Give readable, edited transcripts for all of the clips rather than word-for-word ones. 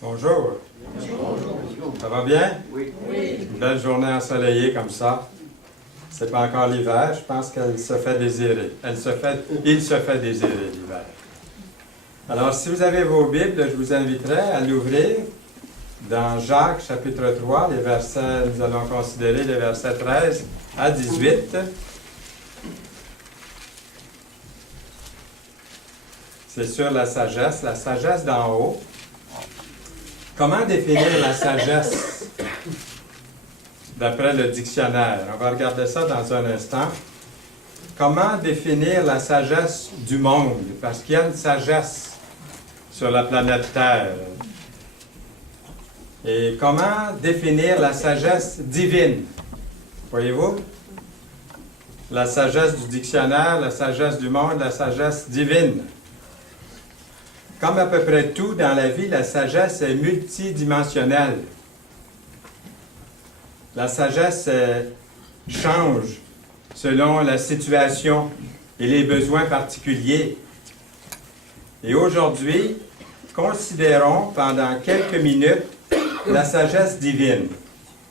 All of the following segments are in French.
Bonjour. Bonjour. Ça va bien? Oui. Une belle journée ensoleillée comme ça. C'est pas encore l'hiver, je pense qu'elle se fait désirer. Il se fait désirer l'hiver. Alors, si vous avez vos Bibles, je vous inviterai à l'ouvrir dans Jacques, chapitre 3, les versets, nous allons considérer les versets 13 à 18. C'est sur la sagesse d'en haut. Comment définir la sagesse d'après le dictionnaire? On va regarder ça dans un instant. Comment définir la sagesse du monde? Parce qu'il y a une sagesse sur la planète Terre. Et comment définir la sagesse divine? Voyez-vous? La sagesse du dictionnaire, la sagesse du monde, la sagesse divine. Comme à peu près tout dans la vie, la sagesse est multidimensionnelle. La sagesse change selon la situation et les besoins particuliers. Et aujourd'hui, considérons pendant quelques minutes la sagesse divine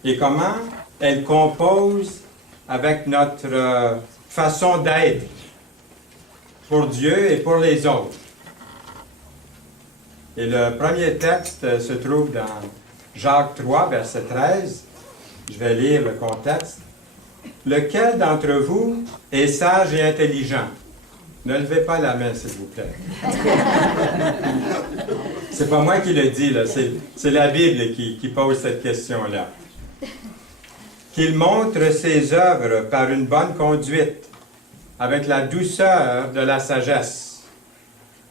et comment elle compose avec notre façon d'être pour Dieu et pour les autres. Et le premier texte se trouve dans Jacques 3, verset 13. Je vais lire le contexte. « Lequel d'entre vous est sage et intelligent? » Ne levez pas la main, s'il vous plaît. C'est pas moi qui le dis, là. C'est la Bible qui pose cette question-là. « Qu'il montre ses œuvres par une bonne conduite, avec la douceur de la sagesse.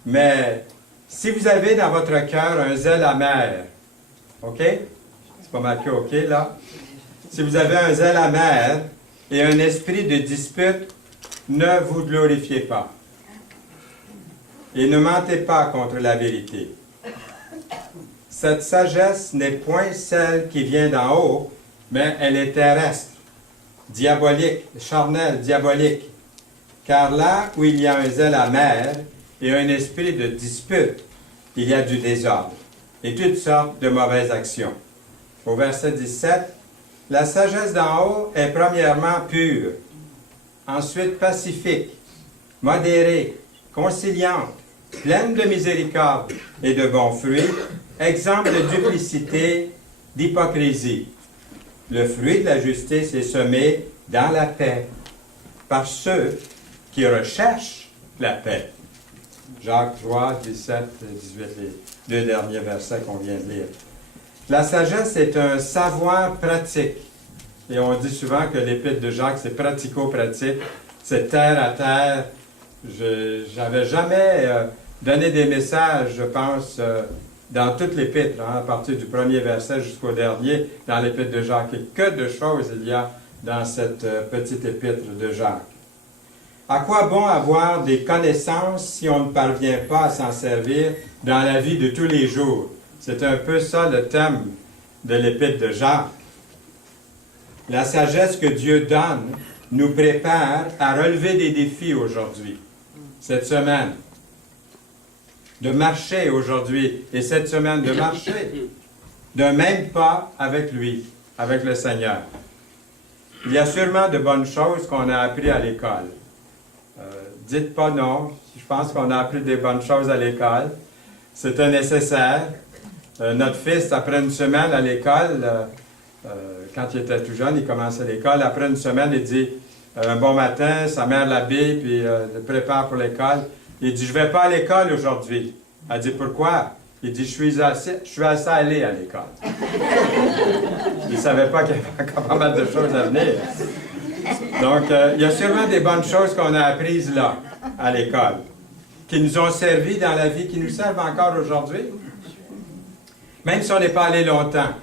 Mais si vous avez dans votre cœur un zèle amer, OK? C'est pas marqué OK, là. Si vous avez un zèle amer et un esprit de dispute, ne vous glorifiez pas. Et ne mentez pas contre la vérité. Cette sagesse n'est point celle qui vient d'en haut, mais elle est terrestre, diabolique, charnelle, diabolique. Car là où il y a un zèle amer et un esprit de dispute, il y a du désordre et toutes sortes de mauvaises actions. Au verset 17, la sagesse d'en haut est premièrement pure, ensuite pacifique, modérée, conciliante, pleine de miséricorde et de bons fruits, exempte de duplicité, d'hypocrisie. Le fruit de la justice est semé dans la paix par ceux qui recherchent la paix. Jacques 3, 17 et 18, les deux derniers versets qu'on vient de lire. La sagesse est un savoir pratique. Et on dit souvent que l'épître de Jacques, c'est pratico-pratique, c'est terre à terre. Je n'avais jamais donné des messages, je pense, dans toute l'épître, à partir du premier verset jusqu'au dernier, dans l'épître de Jacques. Et que de choses il y a dans cette petite épître de Jacques. À quoi bon avoir des connaissances si on ne parvient pas à s'en servir dans la vie de tous les jours? C'est un peu ça le thème de l'épître de Jacques. La sagesse que Dieu donne nous prépare à relever des défis aujourd'hui, cette semaine. De marcher aujourd'hui et cette semaine de marcher d'un même pas avec lui, avec le Seigneur. Il y a sûrement de bonnes choses qu'on a apprises à l'école. Dites pas non, je pense qu'on a appris des bonnes choses à l'école. C'était nécessaire. Notre fils, après une semaine à l'école, quand il était tout jeune, il commençait l'école. Après une semaine, il dit un bon matin, sa mère l'habille, puis le prépare pour l'école. Il dit, je ne vais pas à l'école aujourd'hui. Elle dit, pourquoi? Il dit, je suis assez allé à l'école. Il ne savait pas qu'il y avait encore pas mal de choses à venir. Donc, il y a sûrement des bonnes choses qu'on a apprises là, à l'école, qui nous ont servi dans la vie, qui nous servent encore aujourd'hui. Même si on n'est pas allé longtemps,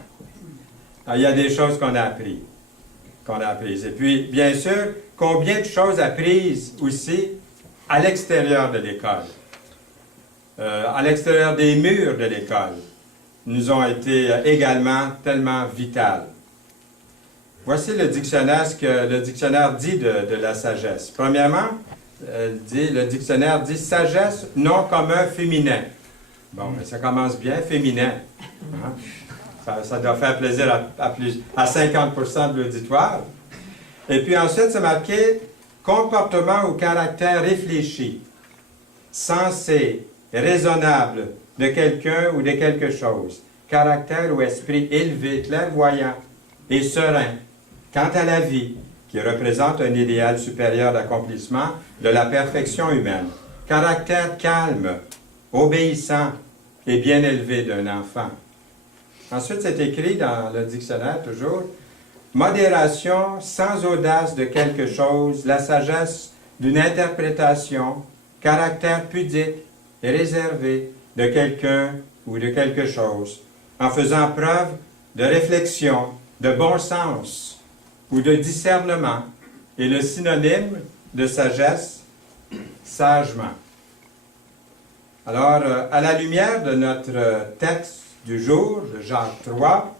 il y a des choses qu'on a apprises. Et puis, bien sûr, combien de choses apprises aussi à l'extérieur de l'école, à l'extérieur des murs de l'école, nous ont été également tellement vitales. Voici le dictionnaire, ce que le dictionnaire dit de la sagesse. Premièrement, le dictionnaire dit « sagesse non commun féminin ». Bon, mais ça commence bien, féminin. Hein? Ça doit faire plaisir à 50% de l'auditoire. Et puis ensuite, c'est marqué comportement ou caractère réfléchi, sensé, raisonnable de quelqu'un ou de quelque chose. Caractère ou esprit élevé, clairvoyant et serein quant à la vie, qui représente un idéal supérieur d'accomplissement de la perfection humaine. Caractère calme, obéissant et bien élevé d'un enfant. Ensuite, c'est écrit dans le dictionnaire toujours, modération sans audace de quelque chose, la sagesse d'une interprétation, caractère pudique et réservé de quelqu'un ou de quelque chose, en faisant preuve de réflexion, de bon sens ou de discernement, et le synonyme de sagesse, sagement. Alors, à la lumière de notre texte du jour, de Jacques 3,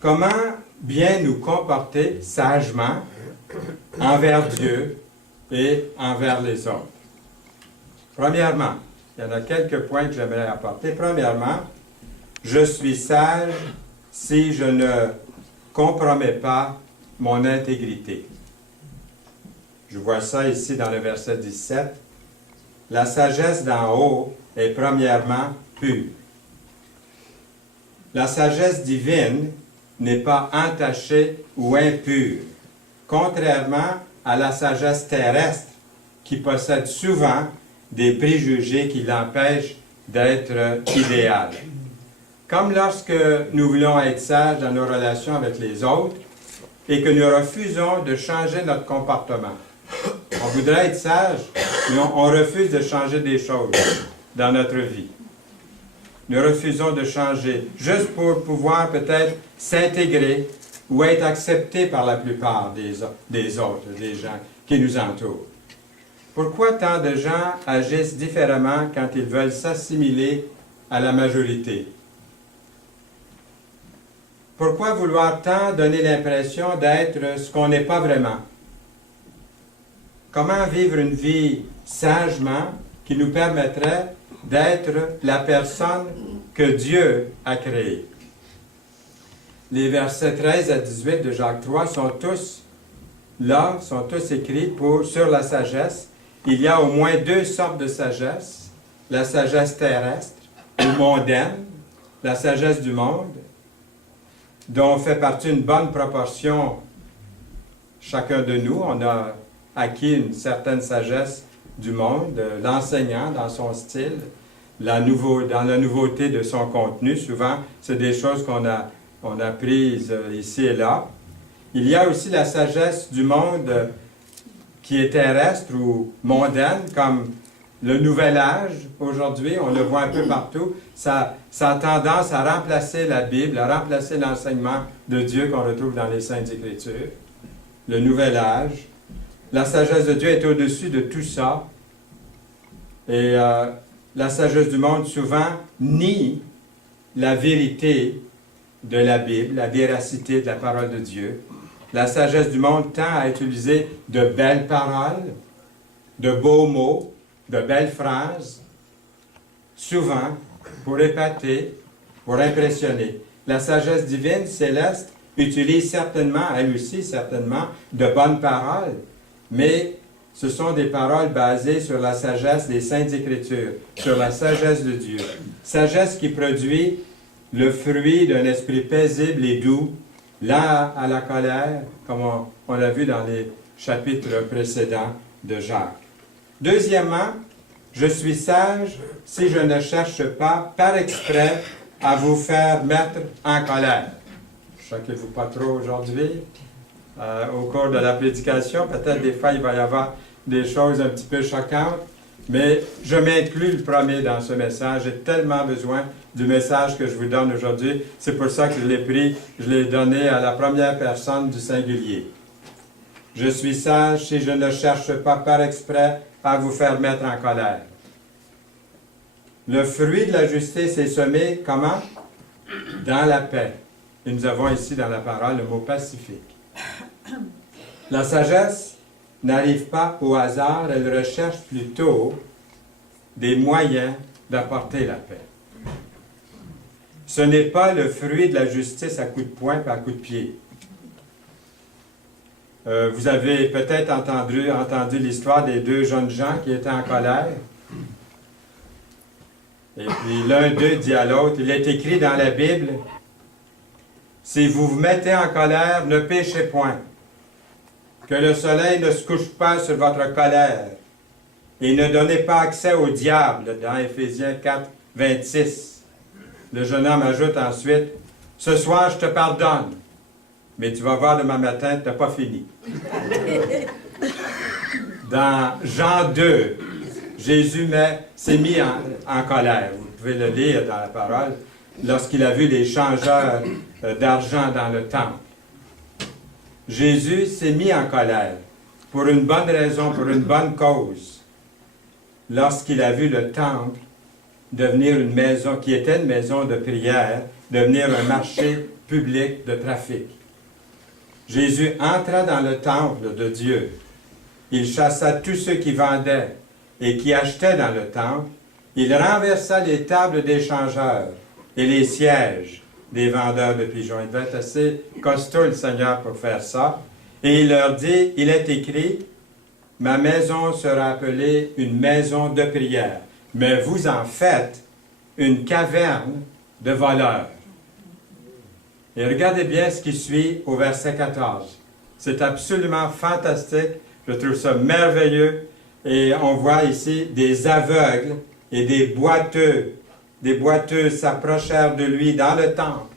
comment bien nous comporter sagement envers Dieu et envers les autres? Premièrement, il y en a quelques points que j'aimerais apporter. Premièrement, je suis sage si je ne compromets pas mon intégrité. Je vois ça ici dans le verset 17. La sagesse d'en haut est premièrement pure. La sagesse divine n'est pas entachée ou impure, contrairement à la sagesse terrestre qui possède souvent des préjugés qui l'empêchent d'être idéale. Comme lorsque nous voulons être sages dans nos relations avec les autres et que nous refusons de changer notre comportement. On voudrait être sage, mais on refuse de changer des choses dans notre vie. Nous refusons de changer juste pour pouvoir peut-être s'intégrer ou être accepté par la plupart des autres, des gens qui nous entourent. Pourquoi tant de gens agissent différemment quand ils veulent s'assimiler à la majorité? Pourquoi vouloir tant donner l'impression d'être ce qu'on n'est pas vraiment? Comment vivre une vie sagement qui nous permettrait d'être la personne que Dieu a créée? Les versets 13 à 18 de Jacques 3 sont tous là, sont tous écrits sur la sagesse. Il y a au moins deux sortes de sagesse. La sagesse terrestre ou mondaine, la sagesse du monde, dont fait partie une bonne proportion chacun de nous. On a acquis une certaine sagesse du monde, l'enseignant dans son style, dans la nouveauté de son contenu. Souvent, c'est des choses qu'on a prises ici et là. Il y a aussi la sagesse du monde qui est terrestre ou mondaine, comme le nouvel âge aujourd'hui, on le voit un peu partout. Ça a tendance à remplacer la Bible, à remplacer l'enseignement de Dieu qu'on retrouve dans les Saintes Écritures. Le nouvel âge. La sagesse de Dieu est au-dessus de tout ça. Et la sagesse du monde, souvent, nie la vérité de la Bible, la véracité de la parole de Dieu. La sagesse du monde tend à utiliser de belles paroles, de beaux mots, de belles phrases, souvent pour épater, pour impressionner. La sagesse divine, céleste, utilise certainement, elle aussi certainement, de bonnes paroles, mais ce sont des paroles basées sur la sagesse des Saintes Écritures, sur la sagesse de Dieu. Sagesse qui produit le fruit d'un esprit paisible et doux, lent à la colère, comme on l'a vu dans les chapitres précédents de Jacques. Deuxièmement, je suis sage si je ne cherche pas par exprès à vous faire mettre en colère. Choquez-vous pas trop aujourd'hui. Au cours de la prédication, peut-être des fois il va y avoir des choses un petit peu choquantes, mais je m'inclus le premier dans ce message. J'ai tellement besoin du message que je vous donne aujourd'hui. C'est pour ça que je l'ai pris, je l'ai donné à la première personne du singulier. Je suis sage si je ne cherche pas par exprès à vous faire mettre en colère. Le fruit de la justice est semé comment? Dans la paix. Et nous avons ici dans la parole le mot pacifique. La sagesse n'arrive pas au hasard, elle recherche plutôt des moyens d'apporter la paix. Ce n'est pas le fruit de la justice à coups de poing et à coups de pied. Vous avez peut-être entendu l'histoire des deux jeunes gens qui étaient en colère. Et puis l'un d'eux dit à l'autre, il est écrit dans la Bible, si vous vous mettez en colère, ne péchez point. Que le soleil ne se couche pas sur votre colère. Et ne donnez pas accès au diable, dans Éphésiens 4, 26. Le jeune homme ajoute ensuite, ce soir je te pardonne, mais tu vas voir demain matin, tu n'as pas fini. Dans Jean 2, Jésus s'est mis en colère. Vous pouvez le lire dans la parole, lorsqu'il a vu les changeurs d'argent dans le temple. Jésus s'est mis en colère pour une bonne raison, pour une bonne cause, lorsqu'il a vu le temple devenir une maison, qui était une maison de prière, devenir un marché public de trafic. Jésus entra dans le temple de Dieu. Il chassa tous ceux qui vendaient et qui achetaient dans le temple. Il renversa les tables des changeurs et les sièges des vendeurs de pigeons. Il devait être assez costaud, le Seigneur, pour faire ça. Et il leur dit, il est écrit, « Ma maison sera appelée une maison de prière, mais vous en faites une caverne de voleurs. » Et regardez bien ce qui suit au verset 14. C'est absolument fantastique. Je trouve ça merveilleux. Et on voit ici des aveugles et des boiteux. Des boiteux s'approchèrent de lui dans le temple.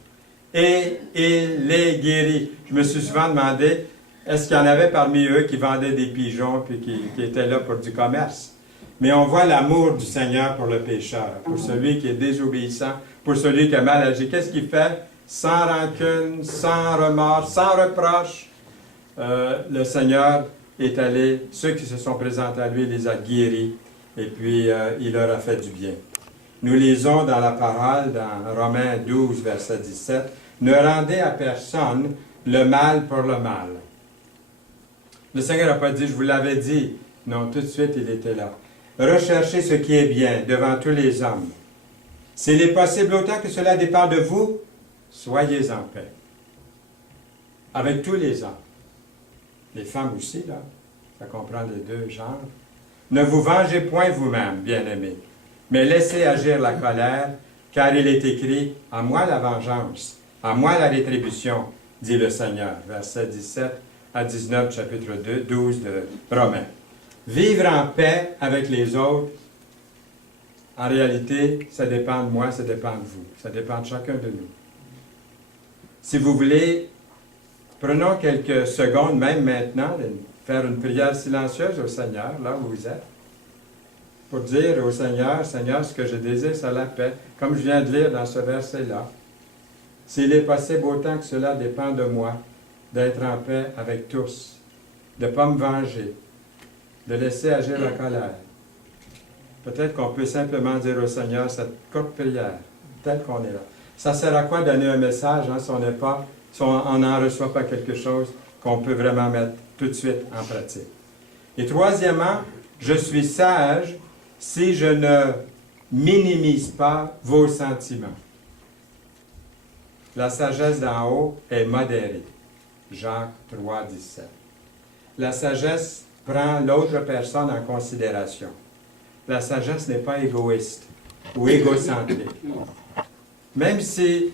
Et il les guérit. Je me suis souvent demandé, est-ce qu'il y en avait parmi eux qui vendaient des pigeons puis qui étaient là pour du commerce? Mais on voit l'amour du Seigneur pour le pécheur, pour celui qui est désobéissant, pour celui qui a mal agi. Qu'est-ce qu'il fait? Sans rancune, sans remords, sans reproche. Le Seigneur est allé, ceux qui se sont présentés à lui, les a guéris, et puis il leur a fait du bien. Nous lisons dans la parole, dans Romains 12, verset 17, « Ne rendez à personne le mal pour le mal. » Le Seigneur n'a pas dit « Je vous l'avais dit ». Non, tout de suite, il était là. « Recherchez ce qui est bien devant tous les hommes. S'il est possible, autant que cela dépend de vous, soyez en paix. » Avec tous les hommes. Les femmes aussi, là. Ça comprend les deux genres. « Ne vous vengez point vous-même, bien-aimés, mais laissez agir la colère, car il est écrit, « À moi la vengeance, à moi la rétribution, dit le Seigneur. » Versets 17 à 19, chapitre 12 de Romains. Vivre en paix avec les autres, en réalité, ça dépend de moi, ça dépend de vous. Ça dépend de chacun de nous. Si vous voulez, prenons quelques secondes, même maintenant, de faire une prière silencieuse au Seigneur, là où vous êtes, pour dire au Seigneur, « Seigneur, ce que je désire, c'est la paix. » Comme je viens de lire dans ce verset-là. S'il est possible, autant que cela dépend de moi, d'être en paix avec tous, de ne pas me venger, de laisser agir la colère. Peut-être qu'on peut simplement dire au Seigneur cette courte prière, tel qu'on est là. Ça sert à quoi donner un message si on n'en reçoit pas quelque chose qu'on peut vraiment mettre tout de suite en pratique. Et troisièmement, je suis sage si je ne minimise pas vos sentiments. La sagesse d'en haut est modérée. Jacques 3, 17. La sagesse prend l'autre personne en considération. La sagesse n'est pas égoïste ou égocentrique. Même si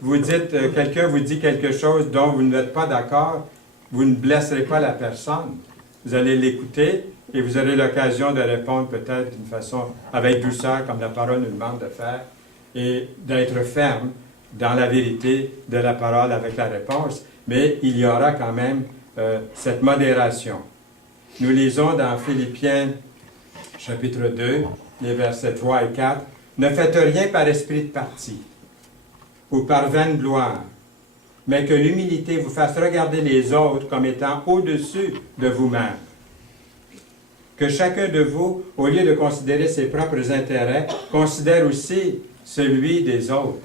vous dites, quelqu'un vous dit quelque chose dont vous n'êtes pas d'accord, vous ne blesserez pas la personne. Vous allez l'écouter et vous aurez l'occasion de répondre peut-être d'une façon avec douceur, comme la parole nous demande de faire, et d'être ferme dans la vérité de la parole avec la réponse. Mais il y aura quand même cette modération. Nous lisons dans Philippiens, chapitre 2, les versets 3 et 4, « Ne faites rien par esprit de parti ou par vaine gloire, mais que l'humilité vous fasse regarder les autres comme étant au-dessus de vous-même. Que chacun de vous, au lieu de considérer ses propres intérêts, considère aussi celui des autres. »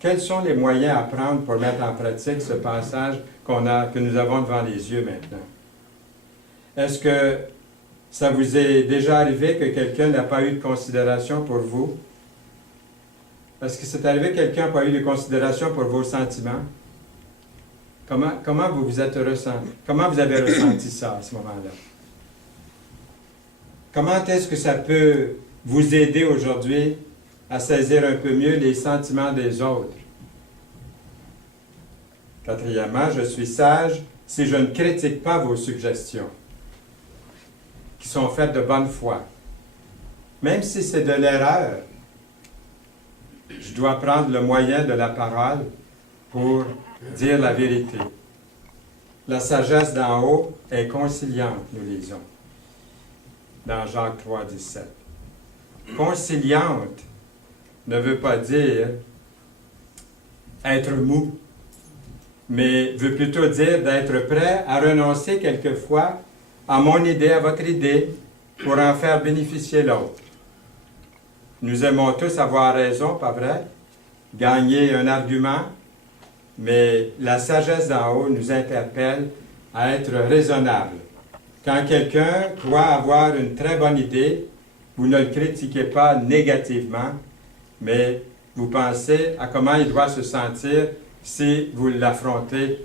Quels sont les moyens à prendre pour mettre en pratique ce passage que nous avons devant les yeux maintenant? Est-ce que Ça vous est déjà arrivé que quelqu'un n'a pas eu de considération pour vous? Est-ce que c'est arrivé que quelqu'un n'a pas eu de considération pour vos sentiments? Comment vous vous êtes ressenti? Comment vous avez ressenti ça à ce moment-là? Comment est-ce que ça peut vous aider aujourd'hui à saisir un peu mieux les sentiments des autres? Quatrièmement, je suis sage si je ne critique pas vos suggestions, qui sont faites de bonne foi. Même si c'est de l'erreur, je dois prendre le moyen de la parole pour dire la vérité. La sagesse d'en haut est conciliante, nous lisons, dans Jacques 3, 17. Conciliante ne veut pas dire être mou, mais veut plutôt dire d'être prêt à renoncer quelquefois à mon idée, à votre idée, pour en faire bénéficier l'autre. Nous aimons tous avoir raison, pas vrai? Gagner un argument, mais la sagesse d'en haut nous interpelle à être raisonnable. Quand quelqu'un croit avoir une très bonne idée, vous ne le critiquez pas négativement, mais vous pensez à comment il doit se sentir si vous l'affrontez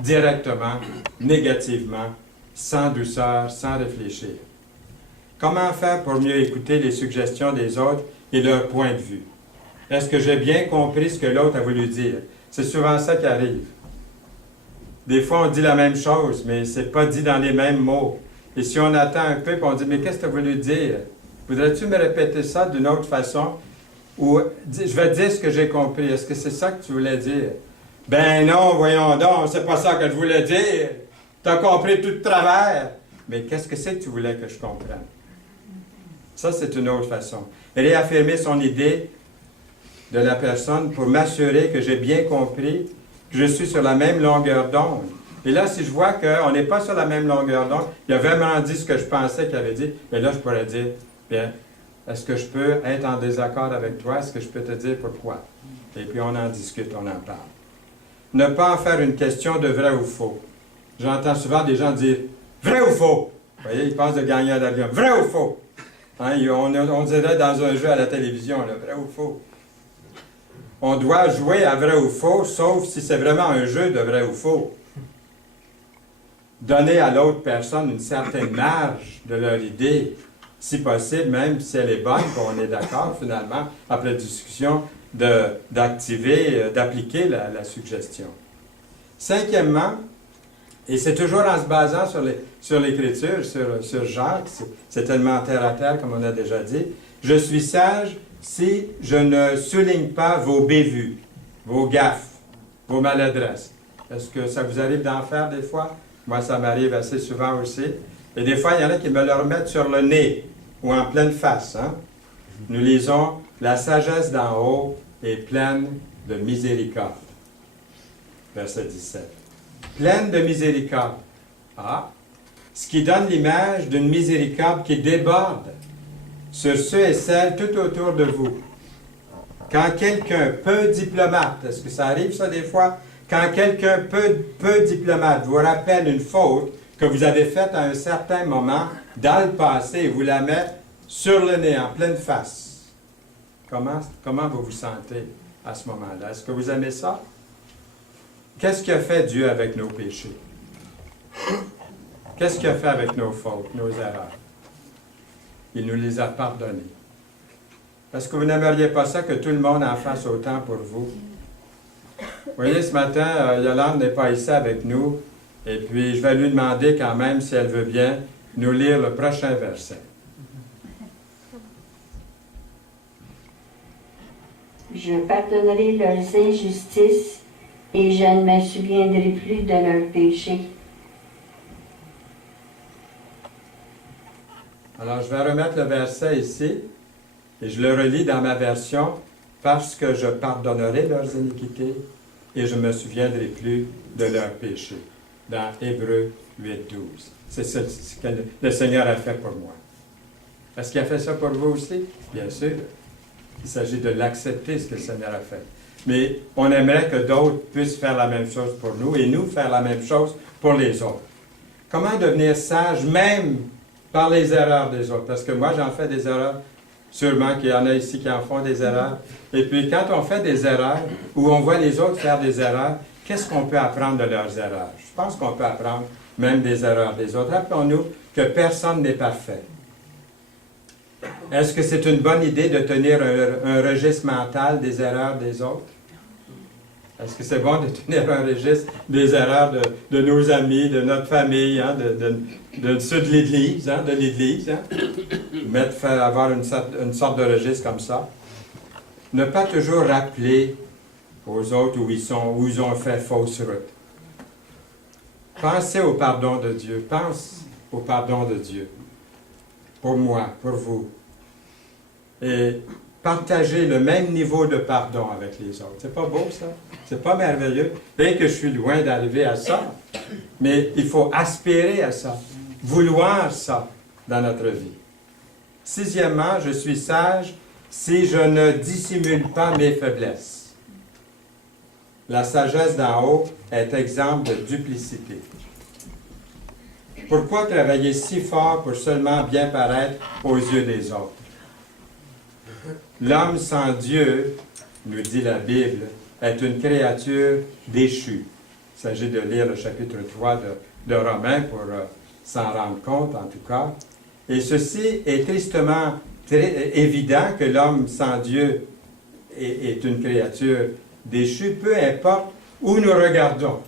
directement, négativement, sans douceur, sans réfléchir. Comment faire pour mieux écouter les suggestions des autres et leur point de vue? Est-ce que j'ai bien compris ce que l'autre a voulu dire? C'est souvent ça qui arrive. Des fois, on dit la même chose, mais ce n'est pas dit dans les mêmes mots. Et si on attend un peu, puis on dit, mais qu'est-ce que tu as voulu dire? Voudrais-tu me répéter ça d'une autre façon? Ou, je vais te dire ce que j'ai compris. Est-ce que c'est ça que tu voulais dire? Ben non, voyons donc, c'est pas ça que je voulais dire. Tu as compris tout de travers. Mais qu'est-ce que c'est que tu voulais que je comprenne? Ça, c'est une autre façon. Réaffirmer son idée de la personne pour m'assurer que j'ai bien compris, que je suis sur la même longueur d'onde. Et là, si je vois qu'on n'est pas sur la même longueur d'onde, il a vraiment dit ce que je pensais qu'il avait dit, et là, je pourrais dire, bien, est-ce que je peux être en désaccord avec toi? Est-ce que je peux te dire pourquoi? Et puis, on en discute, on en parle. Ne pas en faire une question de vrai ou faux. J'entends souvent des gens dire, vrai ou faux? Vous voyez, ils pensent de gagner à l'argent. Vrai ou faux? Hein, on dirait dans un jeu à la télévision, là, vrai ou faux? On doit jouer à vrai ou faux, sauf si c'est vraiment un jeu de vrai ou faux. Donner à l'autre personne une certaine marge de leur idée, si possible, même si elle est bonne, qu'on est d'accord finalement, après discussion, d'activer, d'appliquer la suggestion. Cinquièmement, et c'est toujours en se basant sur l'Écriture, sur Jacques, c'est tellement terre à terre, comme on a déjà dit, je suis sage si je ne souligne pas vos bévues, vos gaffes, vos maladresses. Est-ce que ça vous arrive d'en faire des fois? Moi, ça m'arrive assez souvent aussi. Et des fois, il y en a qui me le remettent sur le nez ou en pleine face. Hein? Nous lisons, la sagesse d'en haut est pleine de miséricorde. Verset 17. Pleine de miséricorde. Ah! Ce qui donne l'image d'une miséricorde qui déborde sur ceux et celles tout autour de vous. Quand quelqu'un peu diplomate, est-ce que ça arrive ça des fois? Quand quelqu'un peu diplomate vous rappelle une faute que vous avez faite à un certain moment dans le passé et vous la met sur le nez, en pleine face, comment vous vous sentez à ce moment-là? Est-ce que vous aimez ça? Qu'est-ce qu'a fait Dieu avec nos péchés? Qu'est-ce qu'il a fait avec nos fautes, nos erreurs? Il nous les a pardonnées. Est-ce que vous n'aimeriez pas ça que tout le monde en fasse autant pour vous? Vous voyez, ce matin, Yolande n'est pas ici avec nous, et puis je vais lui demander quand même, si elle veut bien, nous lire le prochain verset. Je pardonnerai leurs injustices et je ne me souviendrai plus de leurs péchés. Alors, je vais remettre le verset ici, et je le relis dans ma version, parce que je pardonnerai leurs iniquités et je ne me souviendrai plus de leurs péchés. Dans Hébreux 8, 12. C'est ce que le Seigneur a fait pour moi. Est-ce qu'il a fait ça pour vous aussi? Bien sûr. Il s'agit de l'accepter, ce que le Seigneur a fait. Mais on aimerait que d'autres puissent faire la même chose pour nous et nous faire la même chose pour les autres. Comment devenir sage même par les erreurs des autres. Parce que moi, j'en fais des erreurs. Sûrement qu'il y en a ici qui en font des erreurs. Et puis, quand on fait des erreurs, ou on voit les autres faire des erreurs, qu'est-ce qu'on peut apprendre de leurs erreurs? Je pense qu'on peut apprendre même des erreurs des autres. Rappelons-nous que personne n'est parfait. Est-ce que c'est une bonne idée de tenir un registre mental des erreurs des autres? Est-ce que c'est bon de tenir un registre des erreurs de nos amis, de notre famille, hein, de ceux de l'Église, hein, avoir une sorte de registre comme ça. Ne pas toujours rappeler aux autres où ils ont fait fausse route. Pensez au pardon de Dieu. Pense au pardon de Dieu. Pour moi, pour vous. Et partager le même niveau de pardon avec les autres. C'est pas beau, ça? C'est pas merveilleux? Bien que je suis loin d'arriver à ça, mais il faut aspirer à ça, vouloir ça dans notre vie. Sixièmement, je suis sage si je ne dissimule pas mes faiblesses. La sagesse d'en haut est exemple de duplicité. Pourquoi travailler si fort pour seulement bien paraître aux yeux des autres? L'homme sans Dieu, nous dit la Bible, est une créature déchue. Il s'agit de lire le chapitre 3 de Romains pour s'en rendre compte, en tout cas. Et ceci est tristement évident que l'homme sans Dieu est une créature déchue, peu importe où nous regardons.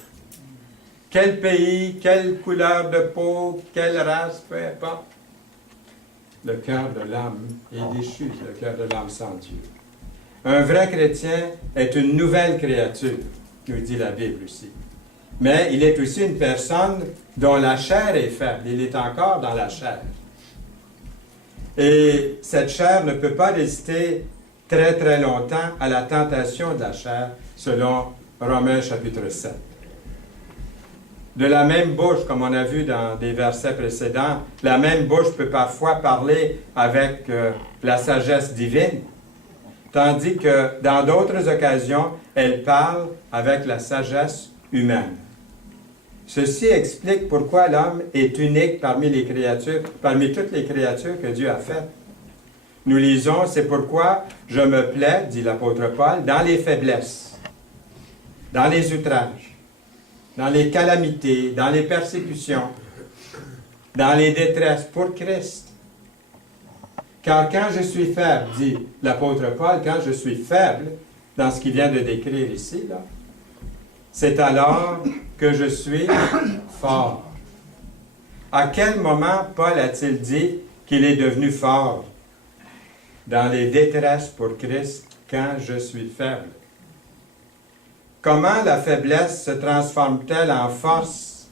Quel pays, quelle couleur de peau, quelle race, peu importe. Le cœur de l'homme est déchu, le cœur de l'homme sans Dieu. Un vrai chrétien est une nouvelle créature, nous dit la Bible aussi. Mais il est aussi une personne dont la chair est faible. Il est encore dans la chair. Et cette chair ne peut pas résister très très longtemps à la tentation de la chair, selon Romains chapitre 7. De la même bouche, comme on a vu dans des versets précédents, la même bouche peut parfois parler avec la sagesse divine, tandis que dans d'autres occasions, elle parle avec la sagesse humaine. Ceci explique pourquoi l'homme est unique parmi toutes les créatures que Dieu a faites. Nous lisons, c'est pourquoi je me plais, dit l'apôtre Paul, dans les faiblesses, dans les outrages, dans les calamités, dans les persécutions, dans les détresses pour Christ. Car quand je suis faible, dit l'apôtre Paul, quand je suis faible, dans ce qu'il vient de décrire ici, là, c'est alors que je suis fort. À quel moment Paul a-t-il dit qu'il est devenu fort? Dans les détresses pour Christ, quand je suis faible. Comment la faiblesse se transforme-t-elle en force?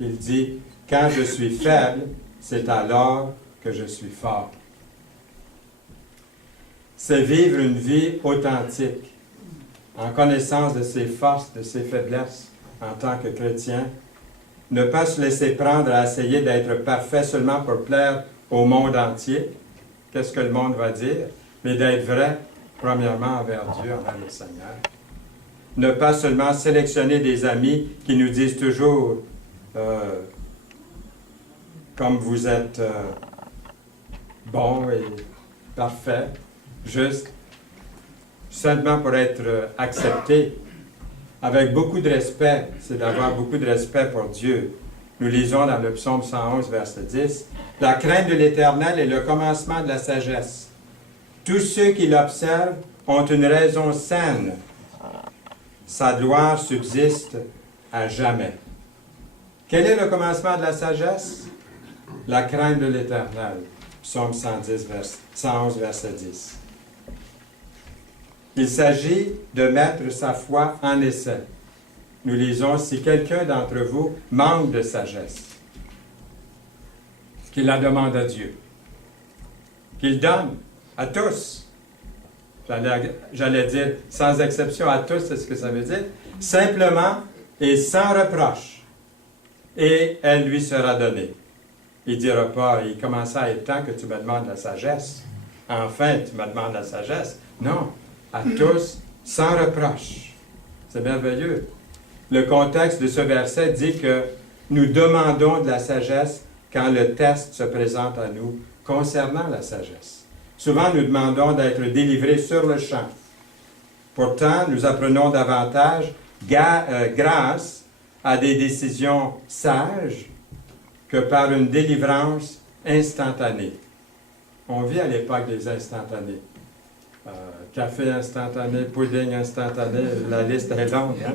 Il dit, quand je suis faible, c'est alors que je suis fort. C'est vivre une vie authentique, en connaissance de ses forces, de ses faiblesses en tant que chrétien. Ne pas se laisser prendre à essayer d'être parfait seulement pour plaire au monde entier. Qu'est-ce que le monde va dire? Mais d'être vrai, premièrement, envers Dieu, envers le Seigneur. Ne pas seulement sélectionner des amis qui nous disent toujours comme vous êtes bon et parfait, juste, seulement pour être accepté, avec beaucoup de respect, c'est d'avoir beaucoup de respect pour Dieu. Nous lisons dans le psaume 111, verset 10, « La crainte de l'Éternel est le commencement de la sagesse. Tous ceux qui l'observent ont une raison saine. Sa gloire subsiste à jamais. » Quel est le commencement de la sagesse? La crainte de l'Éternel. Psaume 111, verset 10. Il s'agit de mettre sa foi en essai. Nous lisons, si quelqu'un d'entre vous manque de sagesse, qu'il la demande à Dieu, qu'il donne à tous. J'allais dire, sans exception à tous, c'est ce que ça veut dire. Simplement et sans reproche. Et elle lui sera donnée. Il ne dira pas, il commence à être temps que tu me demandes la sagesse. Enfin, tu me demandes la sagesse. Non, à tous, sans reproche. C'est merveilleux. Le contexte de ce verset dit que nous demandons de la sagesse quand le test se présente à nous concernant la sagesse. Souvent, nous demandons d'être délivrés sur le champ. Pourtant, nous apprenons davantage grâce à des décisions sages que par une délivrance instantanée. On vit à l'époque des instantanés. Café instantané, pudding instantané, la liste est longue. Hein?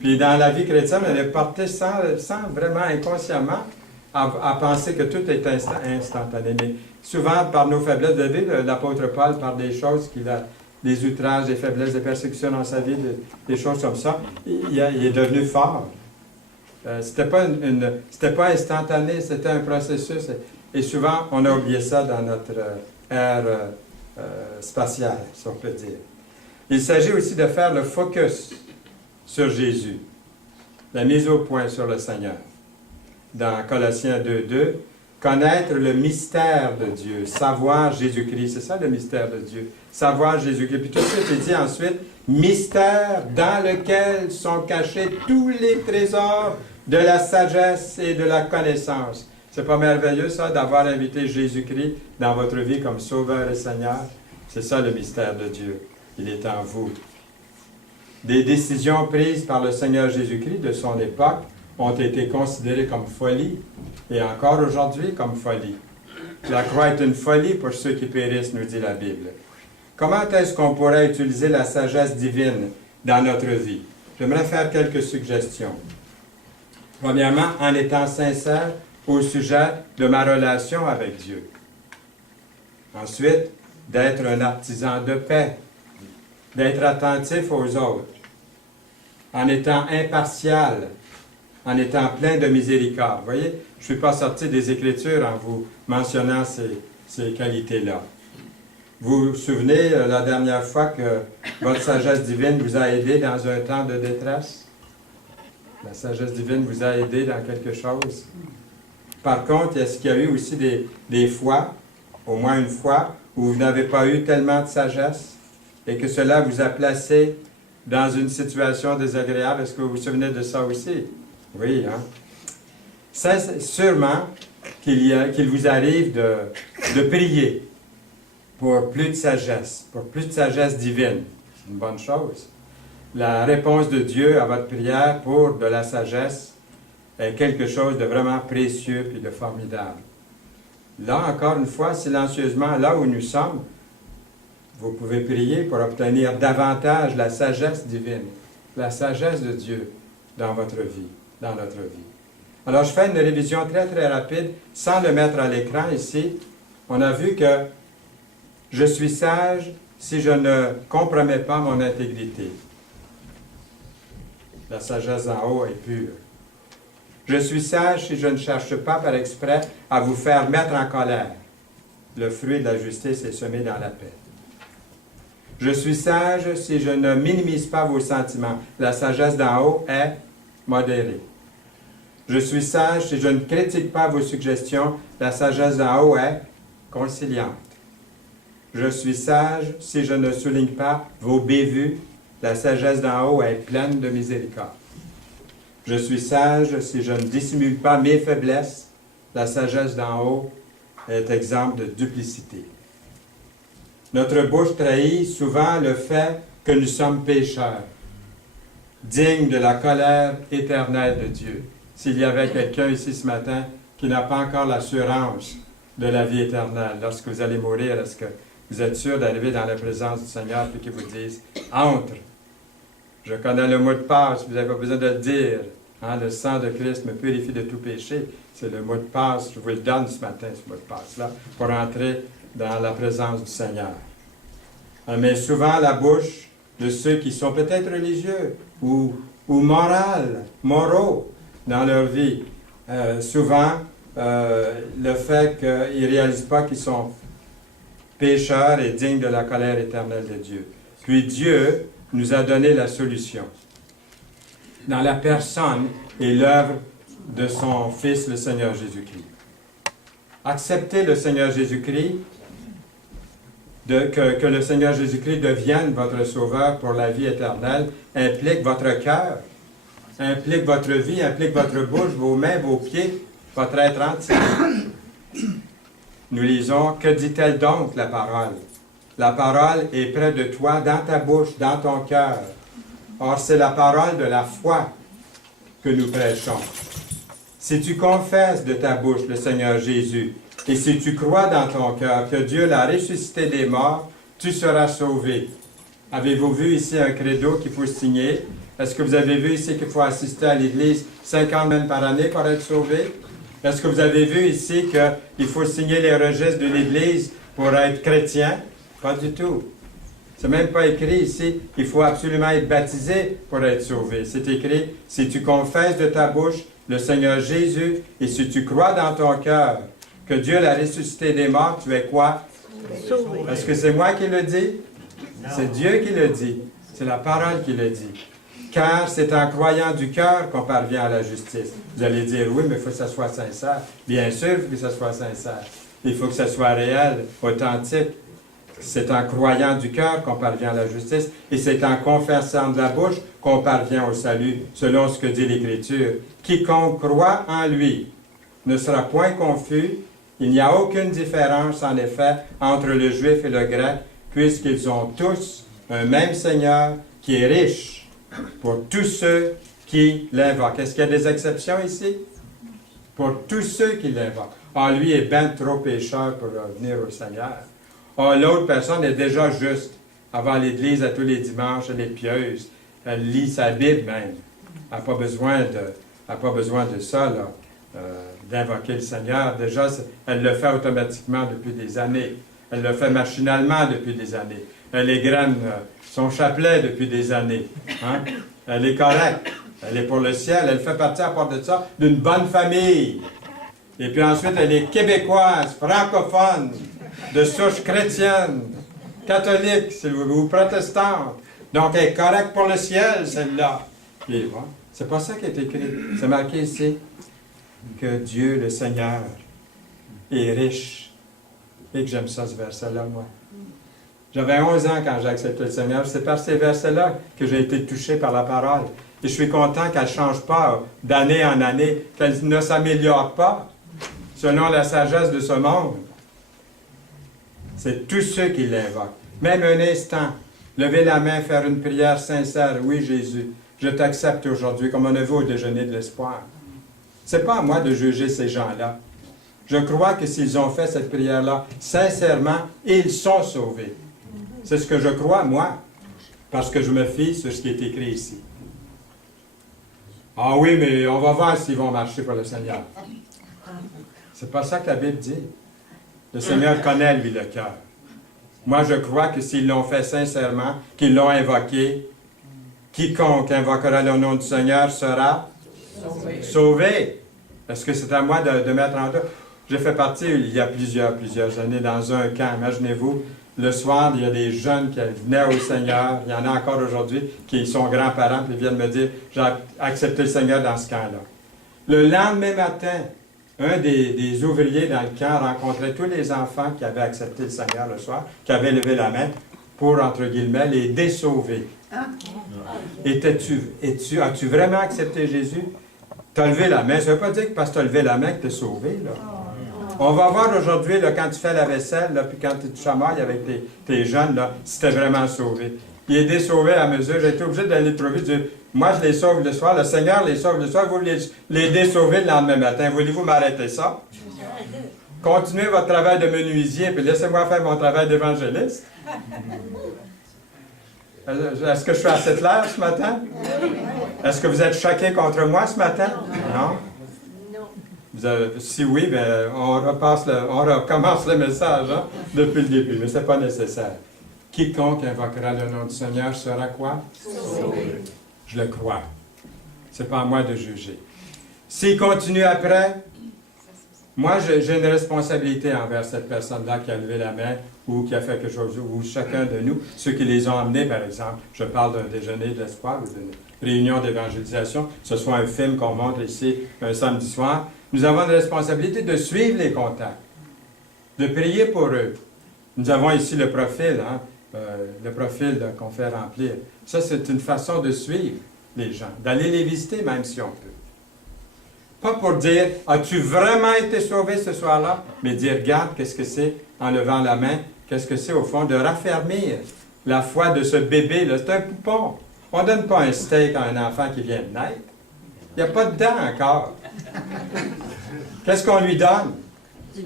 Puis dans la vie chrétienne, on est porté sans vraiment inconsciemment à penser que tout est instantané. Mais souvent, par nos faiblesses, vous avez vu, l'apôtre Paul, par des choses qu'il a, des outrages, des faiblesses, des persécutions dans sa vie, des choses comme ça, il est devenu fort. C'était pas instantané, c'était un processus. Et souvent, on a oublié ça dans notre ère spatiale, si on peut dire. Il s'agit aussi de faire le focus sur Jésus, la mise au point sur le Seigneur. Dans Colossiens 2:2, connaître le mystère de Dieu, savoir Jésus-Christ, c'est ça le mystère de Dieu, savoir Jésus-Christ. Puis tout de suite, il dit ensuite, mystère dans lequel sont cachés tous les trésors de la sagesse et de la connaissance. C'est pas merveilleux, ça, d'avoir invité Jésus-Christ dans votre vie comme Sauveur et Seigneur? C'est ça le mystère de Dieu. Il est en vous. Des décisions prises par le Seigneur Jésus-Christ de son époque ont été considérées comme folie, et encore aujourd'hui comme folie. La croix est une folie pour ceux qui périssent, nous dit la Bible. Comment est-ce qu'on pourrait utiliser la sagesse divine dans notre vie? J'aimerais faire quelques suggestions. Premièrement, en étant sincère au sujet de ma relation avec Dieu. Ensuite, d'être un artisan de paix, d'être attentif aux autres, en étant impartial, en étant plein de miséricorde. Vous voyez, je ne suis pas sorti des Écritures en vous mentionnant ces qualités-là. Vous vous souvenez la dernière fois que votre sagesse divine vous a aidé dans un temps de détresse? La sagesse divine vous a aidé dans quelque chose? Par contre, est-ce qu'il y a eu aussi des fois, au moins une fois, où vous n'avez pas eu tellement de sagesse et que cela vous a placé dans une situation désagréable? Est-ce que vous vous souvenez de ça aussi? Oui, hein? Ça, sûrement qu'il vous arrive de prier pour plus de sagesse divine. C'est une bonne chose. La réponse de Dieu à votre prière pour de la sagesse est quelque chose de vraiment précieux et de formidable. Là, encore une fois, silencieusement, là où nous sommes, vous pouvez prier pour obtenir davantage la sagesse divine, la sagesse de Dieu dans votre vie, dans notre vie. Alors, je fais une révision très, très rapide, sans le mettre à l'écran ici. On a vu que je suis sage si je ne compromets pas mon intégrité. La sagesse en haut est pure. Je suis sage si je ne cherche pas par exprès à vous faire mettre en colère. Le fruit de la justice est semé dans la paix. Je suis sage si je ne minimise pas vos sentiments. La sagesse d'en haut est modérée. Je suis sage si je ne critique pas vos suggestions. La sagesse d'en haut est conciliante. Je suis sage si je ne souligne pas vos bévues. La sagesse d'en haut est pleine de miséricorde. Je suis sage si je ne dissimule pas mes faiblesses. La sagesse d'en haut est exemple de duplicité. Notre bouche trahit souvent le fait que nous sommes pécheurs, dignes de la colère éternelle de Dieu. S'il y avait quelqu'un ici ce matin qui n'a pas encore l'assurance de la vie éternelle, lorsque vous allez mourir, est-ce que vous êtes sûr d'arriver dans la présence du Seigneur et qu'il vous dise « Entre ». Je connais le mot de passe, vous n'avez pas besoin de le dire. Hein, le sang de Christ me purifie de tout péché. C'est le mot de passe, je vous le donne ce matin, ce mot de passe-là, pour entrer dans la présence du Seigneur. Mais souvent, la bouche de ceux qui sont peut-être religieux ou moraux dans leur vie, souvent, le fait qu'ils ne réalisent pas qu'ils sont pécheurs et dignes de la colère éternelle de Dieu. Puis Dieu nous a donné la solution dans la personne et l'œuvre de son Fils, le Seigneur Jésus-Christ. Accepter le Seigneur Jésus-Christ, que le Seigneur Jésus-Christ devienne votre sauveur pour la vie éternelle, implique votre cœur, implique votre vie, implique votre bouche, vos mains, vos pieds, votre être entier. Nous lisons, que dit-elle donc, la parole? La parole est près de toi, dans ta bouche, dans ton cœur. Or, c'est la parole de la foi que nous prêchons. Si tu confesses de ta bouche le Seigneur Jésus, et si tu crois dans ton cœur que Dieu l'a ressuscité des morts, tu seras sauvé. Avez-vous vu ici un credo qu'il faut signer? Est-ce que vous avez vu ici qu'il faut assister à l'Église 50 semaines par année pour être sauvé? Est-ce que vous avez vu ici qu'il faut signer les registres de l'Église pour être chrétien? Pas du tout. C'est même pas écrit ici qu'il faut absolument être baptisé pour être sauvé. C'est écrit, si tu confesses de ta bouche le Seigneur Jésus et si tu crois dans ton cœur que Dieu l'a ressuscité des morts, tu es quoi? Sauvé. Est-ce que c'est moi qui le dis? C'est Dieu qui le dit. C'est la parole qui le dit. Car c'est en croyant du cœur qu'on parvient à la justice. Vous allez dire, oui, mais il faut que ça soit sincère. Bien sûr, il faut que ça soit sincère. Il faut que ça soit réel, authentique. C'est en croyant du cœur qu'on parvient à la justice. Et c'est en confessant de la bouche qu'on parvient au salut, selon ce que dit l'Écriture. Quiconque croit en lui ne sera point confus. Il n'y a aucune différence, en effet, entre le juif et le grec, puisqu'ils ont tous un même Seigneur qui est riche pour tous ceux qui l'invoquent. Est-ce qu'il y a des exceptions ici? Pour tous ceux qui l'invoquent. Ah, lui est bien trop pécheur pour venir au Seigneur. Ah, l'autre personne est déjà juste. Elle va à l'église à tous les dimanches, elle est pieuse. Elle lit sa Bible même. Elle n'a pas besoin de ça, là, d'invoquer le Seigneur. Déjà, elle le fait automatiquement depuis des années. Elle le fait machinalement depuis des années. Elle égrène son chapelet depuis des années. Hein? Elle est correcte. Elle est pour le ciel. Elle fait partie, à part de ça, d'une bonne famille. Et puis ensuite, elle est québécoise, francophone, de souche chrétienne, catholique, ou protestante. Donc, elle est correcte pour le ciel, celle-là. Et voilà. C'est pas ça qui est écrit. C'est marqué ici que Dieu, le Seigneur, est riche. Et que j'aime ça, ce verset-là, moi. J'avais 11 ans quand j'ai accepté le Seigneur. C'est par ces versets-là que j'ai été touché par la parole. Et je suis content qu'elle ne change pas d'année en année, qu'elle ne s'améliore pas selon la sagesse de ce monde. C'est tous ceux qui l'invoquent. Même un instant, lever la main, faire une prière sincère. Oui, Jésus, je t'accepte aujourd'hui, comme on a vu au déjeuner de l'espoir. Ce n'est pas à moi de juger ces gens-là. Je crois que s'ils ont fait cette prière-là sincèrement, ils sont sauvés. C'est ce que je crois, moi, parce que je me fie sur ce qui est écrit ici. Ah oui, mais on va voir s'ils vont marcher pour le Seigneur. C'est pas ça que la Bible dit. Le Seigneur connaît, lui, le cœur. Moi, je crois que s'ils l'ont fait sincèrement, qu'ils l'ont invoqué, quiconque invoquera le nom du Seigneur sera sauvé. Est-ce que c'est à moi de mettre en doute? J'ai fait partie, il y a plusieurs années, dans un camp. Imaginez-vous, le soir, il y a des jeunes qui venaient au Seigneur. Il y en a encore aujourd'hui qui sont grands-parents, puis ils viennent me dire, j'ai accepté le Seigneur dans ce camp-là. Le lendemain matin, un des ouvriers dans le camp rencontrait tous les enfants qui avaient accepté le Seigneur le soir, qui avaient levé la main pour, entre guillemets, les désauver. As-tu vraiment accepté Jésus? Tu as levé la main. Ça ne veut pas dire que parce que tu as levé la main que tu es sauvé, là. On va voir aujourd'hui, là, quand tu fais la vaisselle, là, puis quand tu chamailles avec tes jeunes, là, si tu es vraiment sauvé. Il est désauvé à mesure. J'ai été obligé d'aller trouver. Dire, moi, je les sauve le soir. Le Seigneur les sauve le soir. Vous les désauver le lendemain matin. Voulez-vous m'arrêter ça? Continuez votre travail de menuisier, puis laissez-moi faire mon travail d'évangéliste. Est-ce que je suis assez clair ce matin? Est-ce que vous êtes choqués contre moi ce matin? Non? Si oui, bien, on recommence le message depuis le début, mais ce n'est pas nécessaire. Quiconque invoquera le nom du Seigneur sera quoi? Sauvé. Je le crois. Ce n'est pas à moi de juger. S'il continue après, moi, j'ai une responsabilité envers cette personne-là qui a levé la main ou qui a fait quelque chose, ou chacun de nous, ceux qui les ont amenés, par exemple. Je parle d'un déjeuner de l'espoir ou d'une réunion d'évangélisation, que ce soit un film qu'on montre ici un samedi soir. Nous avons une responsabilité de suivre les contacts, de prier pour eux. Nous avons ici le profil, le profil qu'on fait remplir. Ça, c'est une façon de suivre les gens, d'aller les visiter même si on peut. Pas pour dire, as-tu vraiment été sauvé ce soir-là? Mais dire, regarde, qu'est-ce que c'est en levant la main? Qu'est-ce que c'est au fond de raffermir la foi de ce bébé-là? C'est un poupon. On ne donne pas un steak à un enfant qui vient de naître. Il n'y a pas de dents encore. Qu'est-ce qu'on lui donne?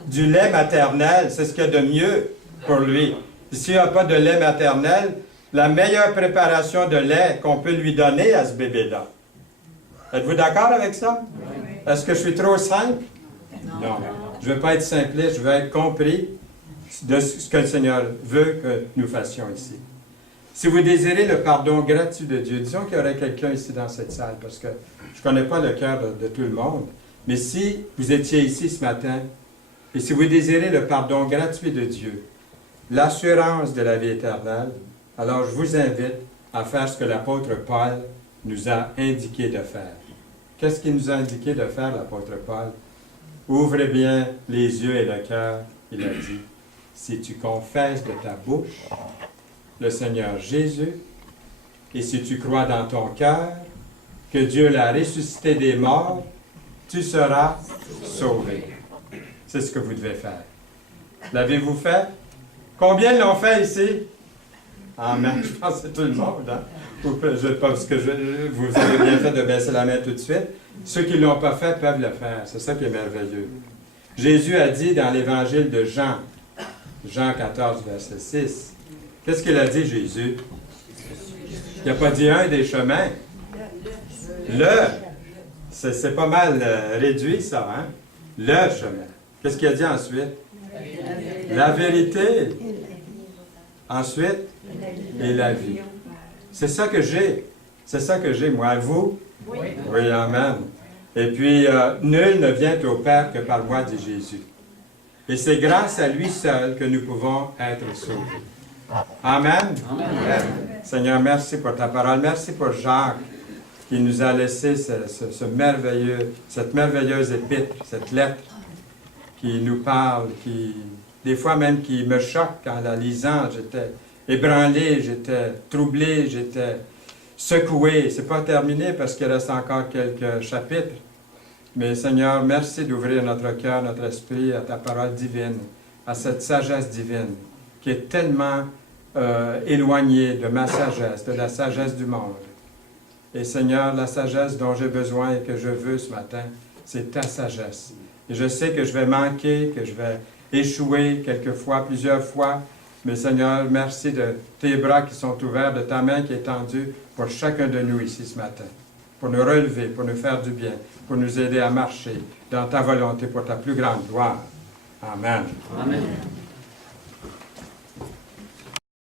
Du lait maternel, c'est ce qu'il y a de mieux pour lui. S'il n'y a pas de lait maternel, la meilleure préparation de lait qu'on peut lui donner à ce bébé-là. Êtes-vous d'accord avec ça? Est-ce que je suis trop simple? Non. Je ne veux pas être simpliste, je veux être compris de ce que le Seigneur veut que nous fassions ici. Si vous désirez le pardon gratuit de Dieu, disons qu'il y aurait quelqu'un ici dans cette salle, parce que je ne connais pas le cœur de tout le monde, mais si vous étiez ici ce matin, et si vous désirez le pardon gratuit de Dieu, l'assurance de la vie éternelle, alors je vous invite à faire ce que l'apôtre Paul nous a indiqué de faire. Qu'est-ce qu'il nous a indiqué de faire, l'apôtre Paul? Ouvrez bien les yeux et le cœur, il a dit. Si tu confesses de ta bouche le Seigneur Jésus, et si tu crois dans ton cœur que Dieu l'a ressuscité des morts, tu seras sauvé. C'est ce que vous devez faire. L'avez-vous fait? Combien l'ont fait ici? Amen. Je pense que c'est tout le monde. Hein? Parce que vous avez bien fait de baisser la main tout de suite. Ceux qui ne l'ont pas fait peuvent le faire. C'est ça qui est merveilleux. Jésus a dit dans l'évangile de Jean, Jean 14, verset 6, qu'est-ce qu'il a dit, Jésus? Il n'a pas dit un des chemins. C'est pas mal réduit, ça, hein? Le chemin. Qu'est-ce qu'il a dit ensuite? La vérité. Ensuite, et la vie. C'est ça que j'ai. C'est ça que j'ai, moi. Vous? Oui. Oui, amen. Et puis, nul ne vient au Père que par moi, dit Jésus. Et c'est grâce à lui seul que nous pouvons être sauvés. Amen. Amen. Seigneur, merci pour ta parole. Merci pour Jacques qui nous a laissé cette merveilleuse épître, cette lettre qui nous parle, qui, des fois même, qui me choque en la lisant. J'étais ébranlé, j'étais troublé, j'étais secoué. C'est pas terminé parce qu'il reste encore quelques chapitres. Mais Seigneur, merci d'ouvrir notre cœur, notre esprit à ta parole divine, à cette sagesse divine qui est tellement éloignée de ma sagesse, de la sagesse du monde. Et Seigneur, la sagesse dont j'ai besoin et que je veux ce matin, c'est ta sagesse. Et je sais que je vais manquer, que je vais échouer quelquefois, plusieurs fois. Mais Seigneur, merci de tes bras qui sont ouverts, de ta main qui est tendue pour chacun de nous ici ce matin. Pour nous relever, pour nous faire du bien, pour nous aider à marcher dans ta volonté pour ta plus grande gloire. Amen. Amen.